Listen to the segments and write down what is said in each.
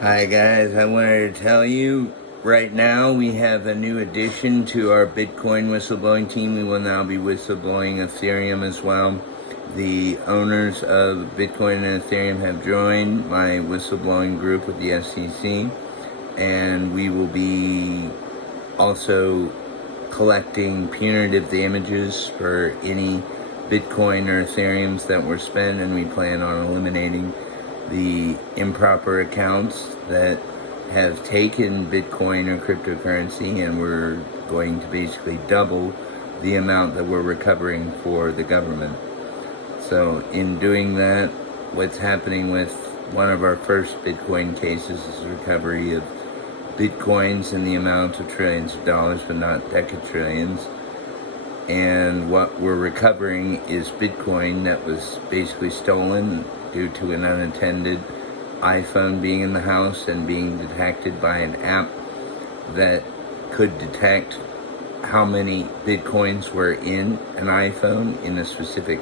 Hi guys, I wanted to tell you right now we have a new addition to our Bitcoin whistleblowing team. We will now be whistleblowing Ethereum as well. The owners of Bitcoin and Ethereum have joined my whistleblowing group with the SEC, and we will be also collecting punitive damages for any Bitcoin or Ethereums that were spent, and we plan on eliminating the improper accounts that have taken Bitcoin or cryptocurrency, and we're going to basically double the amount that we're recovering for the government. So in doing that, what's happening with one of our first Bitcoin cases is recovery of Bitcoins in the amount of trillions of dollars, but not decatrillions. And what we're recovering is Bitcoin that was basically stolen due to an unattended iPhone being in the house and being detected by an app that could detect how many Bitcoins were in an iPhone in a specific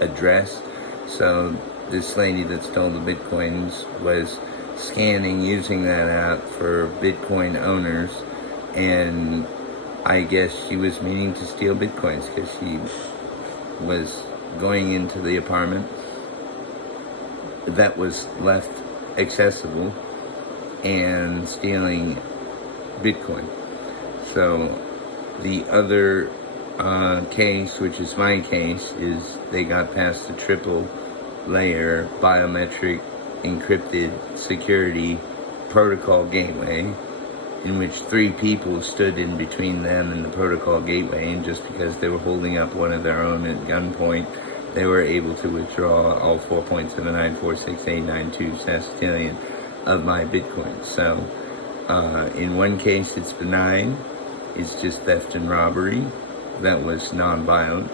address. So this lady that stole the Bitcoins was scanning using that app for Bitcoin owners, and I guess she was meaning to steal Bitcoins because she was going into the apartment that was left accessible and stealing Bitcoin. So the other case, which is my case, is they got past the triple layer biometric encrypted security protocol gateway, in which 3 people stood in between them and the protocol gateway, and just because they were holding up one of their own at gunpoint, they were able to withdraw all 4.7946892 Sesptillion of my Bitcoin. So in one case it's benign, it's just theft and robbery that was non-violent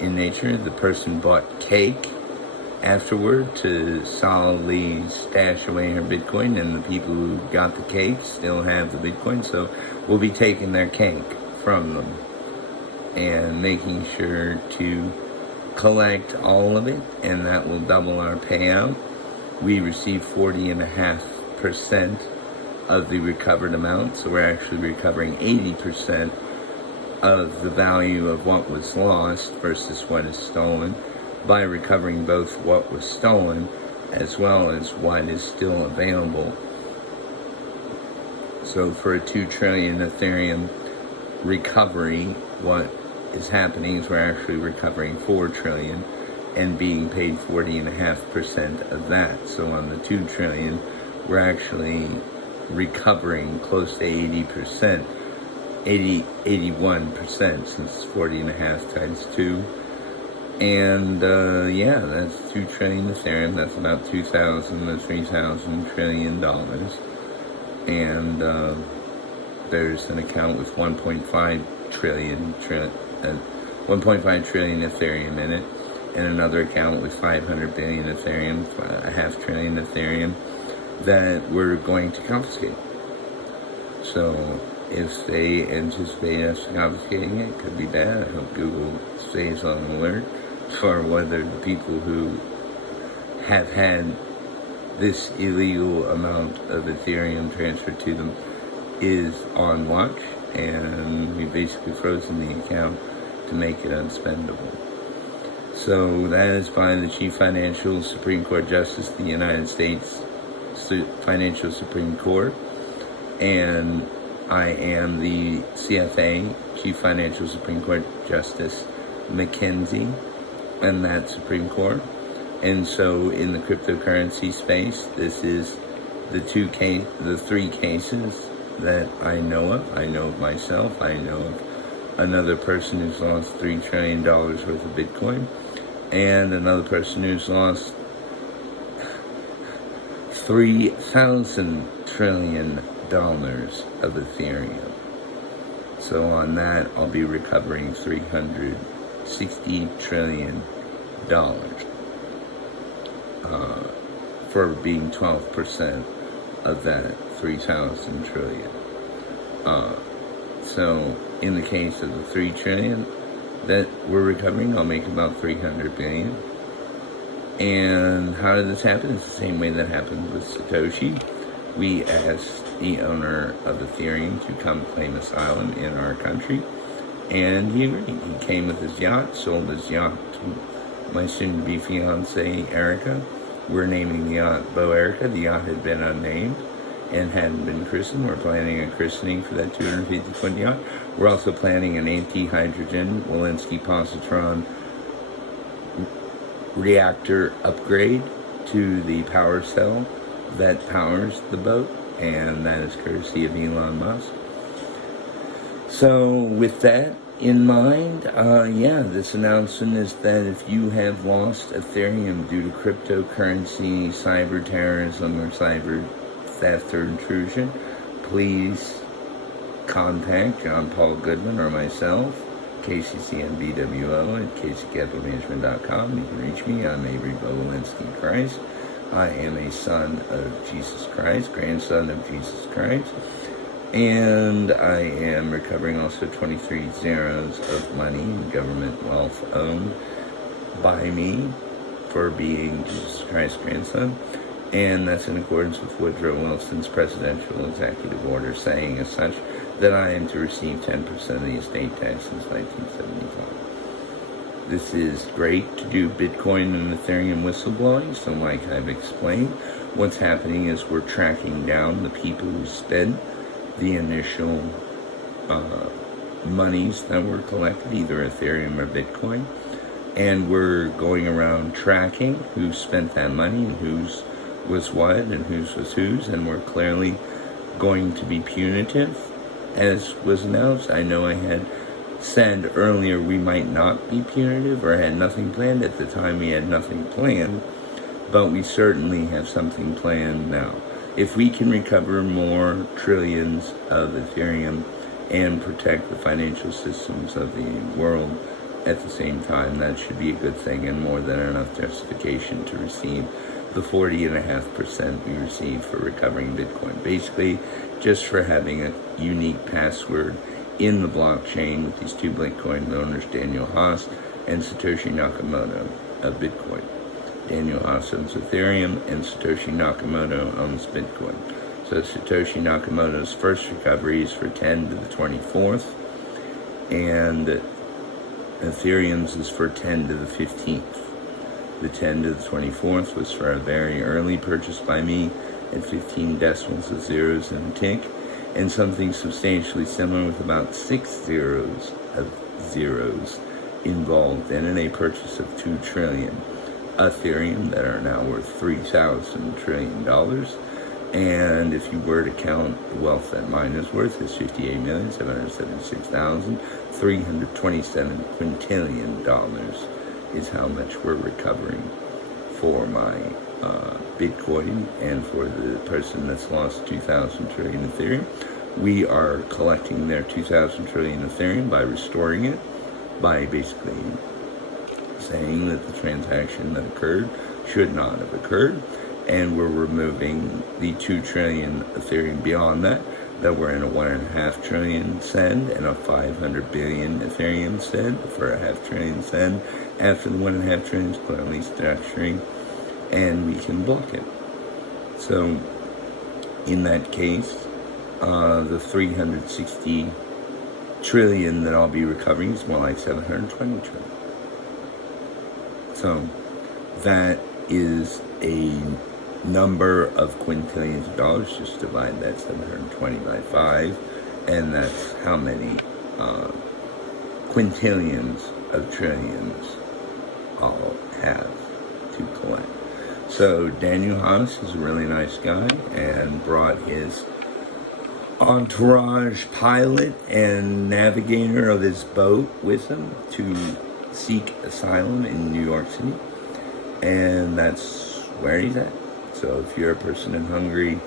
in nature. The person bought cake afterward to solidly stash away her Bitcoin, and the people who got the cake still have the Bitcoin, so we'll be taking their cake from them and making sure to collect all of it, and that will double our payout. We receive 40.5% of the recovered amount, so we're actually recovering 80% of the value of what was lost versus what is stolen, by recovering both what was stolen as well as what is still available. So for a 2 trillion Ethereum recovery, what is happening is we're actually recovering 4 trillion and being paid 40.5% of that. So on the 2 trillion, we're actually recovering close to 80%, 81%, since it's 40.5 times 2. And yeah, that's 2 trillion Ethereum. That's about 2,000 to 3,000 trillion dollars. And there's an account with 1.5 trillion Ethereum in it, and another account with 500 billion Ethereum, a half trillion Ethereum, that we're going to confiscate. So if they anticipate us confiscating it, could be bad. I hope Google stays on alert for whether the people who have had this illegal amount of Ethereum transferred to them is on watch, and we basically frozen the account to make it unspendable. So that is by the Chief Financial Supreme Court Justice of the United States Financial Supreme Court, and I am the CFA, Chief Financial Supreme Court Justice McKenzie, and that Supreme Court. And so in the cryptocurrency space, this is the 3 cases that I know of. I know of myself. I know of another person who's lost $3 trillion worth of Bitcoin, and another person who's lost 3,000 trillion dollars of Ethereum. So on that, I'll be recovering $360 trillion for being 12% of that 3,000 trillion. So in the case of the 3 trillion that we're recovering, I'll make about 300 billion. And how did this happen? It's the same way that happened with Satoshi. we asked the owner of Ethereum to come claim asylum in our country, and he agreed. He came with his yacht, sold his yacht to my soon-to-be fiancée, Erica. We're naming the yacht Bwourse. The yacht had been unnamed and hadn't been christened. We're planning a christening for that 250-foot yacht. We're also planning an anti-hydrogen Walensky positron reactor upgrade to the power cell that powers the boat, and that is courtesy of Elon Musk. So with that in mind, this announcement is that if you have lost Ethereum due to cryptocurrency, cyber terrorism, or cyber theft or intrusion, please contact John Paul Goodman or myself, KCC and BWO at kccapitalmanagement.com. You can reach me. I'm Avery Walensky Christ. I am a son of Jesus Christ, grandson of Jesus Christ, and I am recovering also 23 zeros of money in government wealth owned by me for being Jesus Christ's grandson, and that's in accordance with Woodrow Wilson's presidential executive order saying as such that I am to receive 10% of the estate tax since 1975. This is great to do Bitcoin and Ethereum whistleblowing, so like I've explained, what's happening is we're tracking down the people who spent the initial monies that were collected, either Ethereum or Bitcoin, and we're going around tracking who spent that money and whose was what and whose was whose, and we're clearly going to be punitive, as was announced. I know I had said earlier we might not be punitive or had nothing planned. At the time we had nothing planned, but we certainly have something planned now. If we can recover more trillions of Ethereum and protect the financial systems of the world at the same time, that should be a good thing and more than enough justification to receive the 40.5% we receive for recovering Bitcoin. Basically, just for having a unique password in the blockchain with these two Bitcoin owners, Daniel Haas and Satoshi Nakamoto of Bitcoin. Daniel Haas owns Ethereum and Satoshi Nakamoto owns Bitcoin. So Satoshi Nakamoto's first recovery is for 10 to the 24th, and Ethereum's is for 10 to the 15th. The 10 to the 24th was for a very early purchase by me at 15 decimals of zeros and a tick, and something substantially similar with about 6 zeros of zeros involved, and in a purchase of 2 trillion Ethereum that are now worth $3,000 trillion. And if you were to count the wealth that mine is worth, is $58,776,327 quintillion is how much we're recovering for my Bitcoin, and for the person that's lost 2,000 trillion Ethereum. We are collecting their 2,000 trillion Ethereum by restoring it, by basically saying that the transaction that occurred should not have occurred, and we're removing the 2 trillion Ethereum beyond that we're in a 1.5 trillion send and a 500 billion Ethereum send for a 0.5 trillion send after the 1.5 trillion is clearly structuring, and we can block it. So in that case, the 360 trillion that I'll be recovering is more like 720 trillion. So that is a number of quintillions of dollars. Just divide that 720 by 5, and that's how many quintillions of trillions I'll have to collect. So Daniel Haas is a really nice guy and brought his entourage pilot and navigator of his boat with him to seek asylum in New York City, and that's where he's at. So if you're a person in Hungary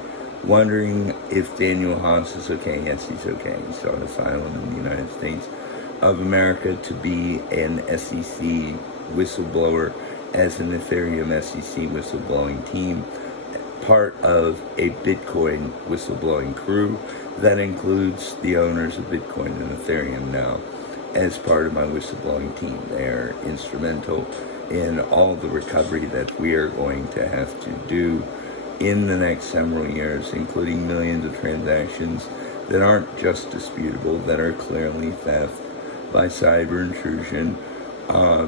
wondering if Daniel Haas is okay, yes, he's okay. He sought asylum in the United States of America to be an SEC whistleblower as an Ethereum SEC whistleblowing team, part of a Bitcoin whistleblowing crew that includes the owners of Bitcoin and Ethereum now as part of my whistleblowing team. They're instrumental in all the recovery that we are going to have to do in the next several years, including millions of transactions that aren't just disputable, that are clearly theft by cyber intrusion,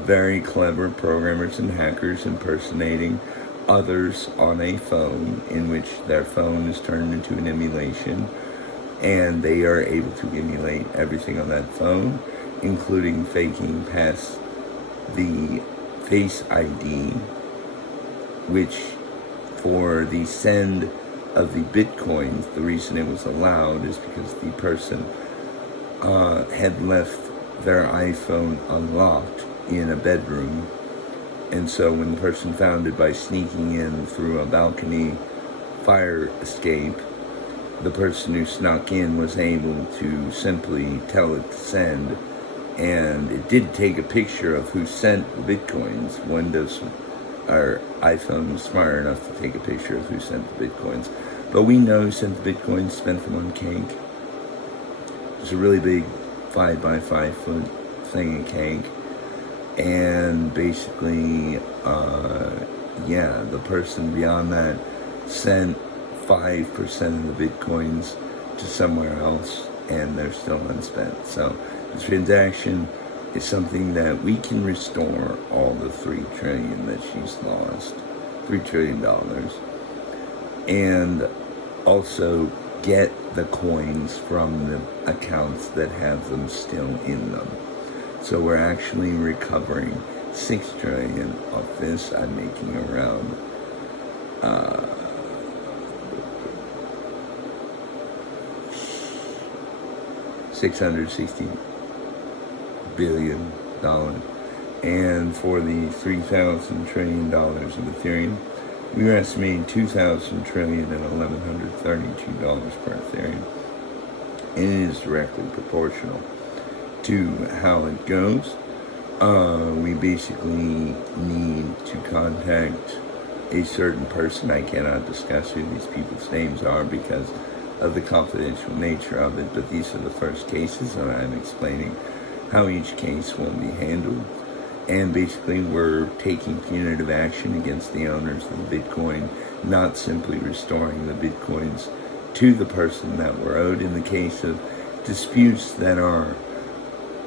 very clever programmers and hackers impersonating others on a phone, in which their phone is turned into an emulation, and they are able to emulate everything on that phone, including faking past the Face ID, which for the send of the Bitcoins, the reason it was allowed is because the person had left their iPhone unlocked in a bedroom. And so when the person found it by sneaking in through a balcony fire escape, the person who snuck in was able to simply tell it to send. And it did take a picture of who sent the Bitcoins. Our iPhone was smart enough to take a picture of who sent the Bitcoins. But we know who sent the Bitcoins, spent them on cake. It's a really big 5 by 5 foot thing of cake. And basically, the person beyond that sent 5% of the Bitcoins to somewhere else, and they're still unspent. So the transaction is something that we can restore all the $3 trillion that she's lost, $3 trillion, and also get the coins from the accounts that have them still in them. So we're actually recovering $6 trillion off this. I'm making around $660 billion, and for the $3,000 trillion of Ethereum, we were estimating $2,000 trillion and $1,132 per Ethereum, and it is directly proportional to how it goes. We basically need to contact a certain person. I cannot discuss who these people's names are because of the confidential nature of it, but these are the first cases, and I'm explaining how each case will be handled. And basically we're taking punitive action against the owners of the Bitcoin, not simply restoring the Bitcoins to the person that were owed in the case of disputes that are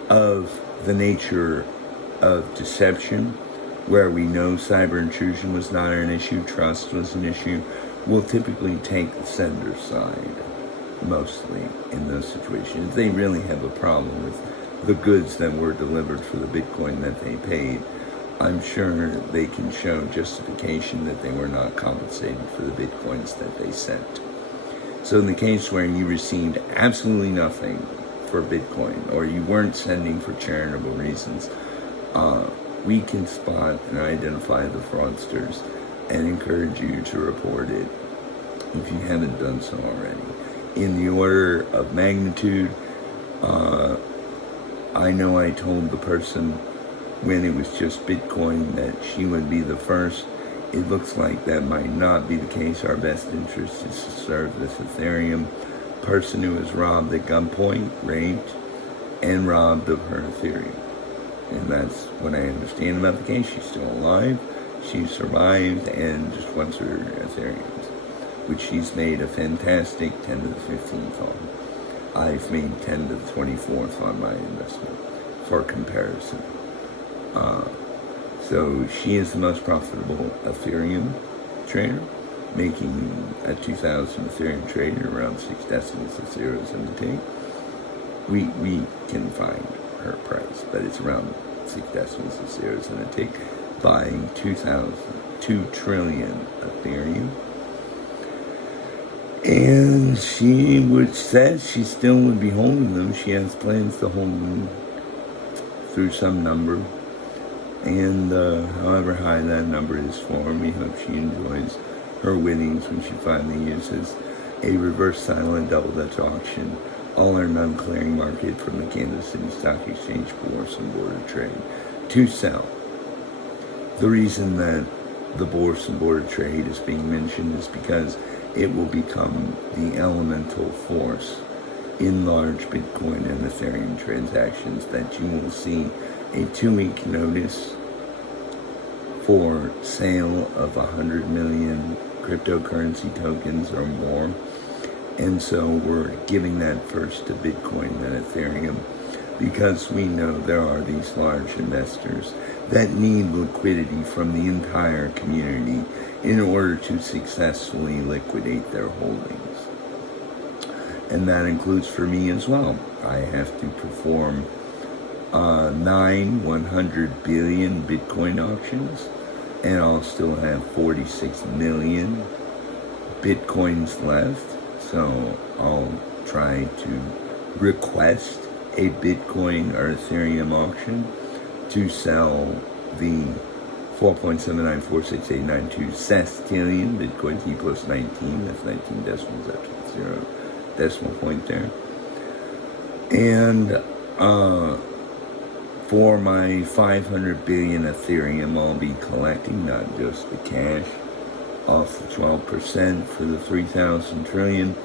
of the nature of deception, where we know cyber intrusion was not an issue, trust was an issue. We'll typically take the sender's side, mostly, in those situations. If they really have a problem with the goods that were delivered for the Bitcoin that they paid, I'm sure they can show justification that they were not compensated for the Bitcoins that they sent. So in the case where you received absolutely nothing for Bitcoin, or you weren't sending for charitable reasons, we can spot and identify the fraudsters and encourage you to report it if you haven't done so already. In the order of magnitude, I know I told the person when it was just Bitcoin that she would be the first. It looks like that might not be the case. Our best interest is to serve this Ethereum person who was robbed at gunpoint, raped, and robbed of her Ethereum. And that's what I understand about the case. She's still alive, she survived, and just wants her Ethereums, which she's made a fantastic 10 to the 15th on. I've made 10 to the 24th on my investment, for comparison. So she is the most profitable Ethereum trader, making a 2,000 Ethereum trader around 6 decimals of zeros in the take. We can find her price, but it's around 6 decimals of zeros in a tick, buying 2 trillion Ethereum. And she says she still would be holding them. She has plans to hold them through some number. And however high that number is for, we hope she enjoys her winnings when she finally uses a reverse silent double Dutch auction, all or none clearing market from the Kansas City Stock Exchange, Bwourse and Bwoard trade to sell. The reason that the Bwourse and Bwoard trade is being mentioned is because it will become the elemental force in large Bitcoin and Ethereum transactions, that you will see a 2-week notice for sale of 100 million cryptocurrency tokens or more. And so we're giving that first to Bitcoin and Ethereum because we know there are these large investors that need liquidity from the entire community in order to successfully liquidate their holdings. And that includes for me as well. I have to perform 9 100 billion Bitcoin auctions, and I'll still have 46 million Bitcoins left. So I'll try to request a Bitcoin or Ethereum auction to sell the 4.79468892 Sesptillion Bitcoins, E plus 19, that's 19 decimals after 0 decimal point there. And for my 500 billion Ethereum, I'll be collecting not just the cash off the 12% for the 3,000 trillion.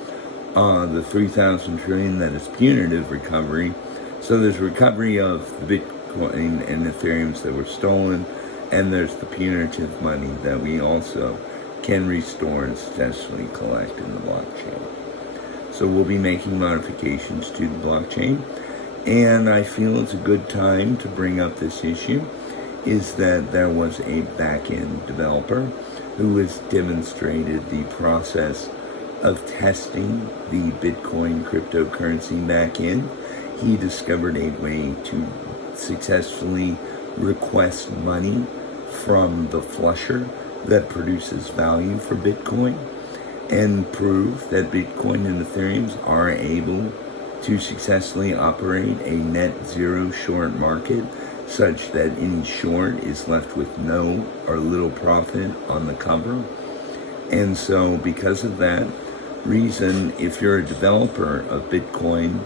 The 3,000 trillion, that is punitive recovery. So there's recovery of the Bitcoin and Ethereums that were stolen, and there's the punitive money that we also can restore and successfully collect in the blockchain. So we'll be making modifications to the blockchain, and I feel it's a good time to bring up this issue, is that there was a back-end developer who has demonstrated the process of testing the Bitcoin cryptocurrency back-end. He discovered a way to successfully request money from the flusher that produces value for Bitcoin, and prove that Bitcoin and Ethereum are able to successfully operate a net zero short market, such that any short is left with no or little profit on the cover. And so because of that reason, if you're a developer of Bitcoin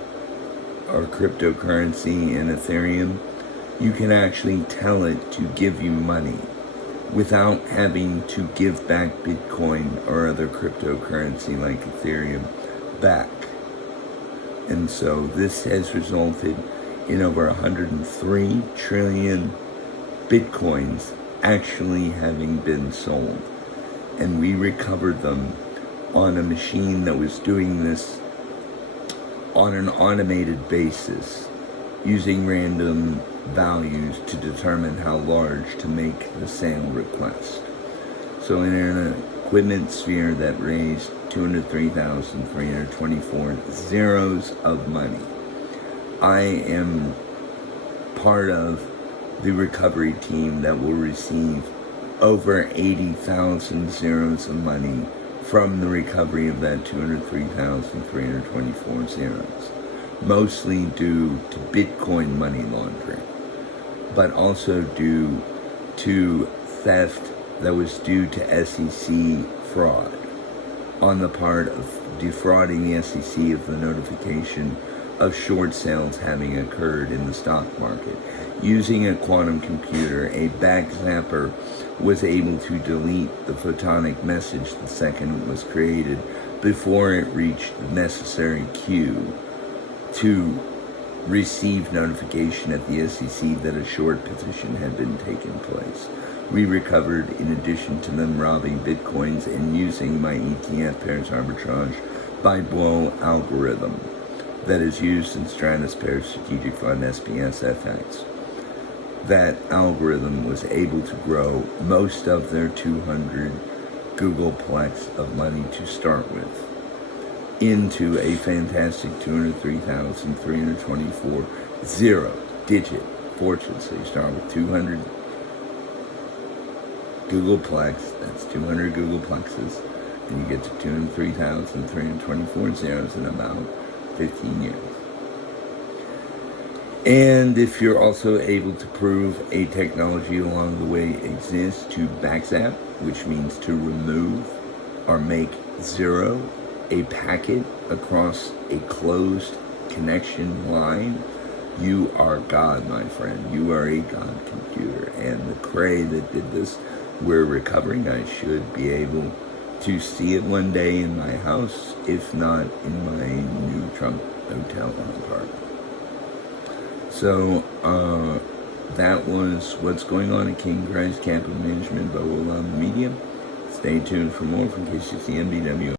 or cryptocurrency and Ethereum, you can actually tell it to give you money without having to give back Bitcoin or other cryptocurrency like Ethereum back. And so this has resulted in over 103 trillion Bitcoins actually having been sold. And we recovered them on a machine that was doing this on an automated basis, using random values to determine how large to make the sale request. So in an equipment sphere that raised 203,324 zeros of money, I am part of the recovery team that will receive over 80,000 zeros of money from the recovery of that 203,324 zeros, mostly due to Bitcoin money laundering, but also due to theft that was due to SEC fraud on the part of defrauding the SEC of the notification of short sales having occurred in the stock market. Using a quantum computer, a backzapper was able to delete the photonic message the second it was created before it reached the necessary queue to receive notification at the SEC that a short position had been taken place. We recovered, in addition to them robbing Bitcoins and using my ETF pairs arbitrage by BWO algorithm that is used in Stratus Pairs Strategic Fund SPS FX. That algorithm was able to grow most of their 200 Googleplex of money to start with into a fantastic 203,324 zero-digit fortune. So you start with 200 Googleplex, that's 200 Googleplexes, and you get to 203,324 zeros in about 15 years. And if you're also able to prove a technology along the way exists to backzap, which means to remove or make zero a packet across a closed connection line, you are God, my friend. You are a God computer. And the Cray that did this, we're recovering. I should be able to see it one day in my house, if not in my new Trump hotel apartment. So that was what's going on at King Price Capital Management, Bwoard on the Media. Stay tuned for more from KCC and BWO.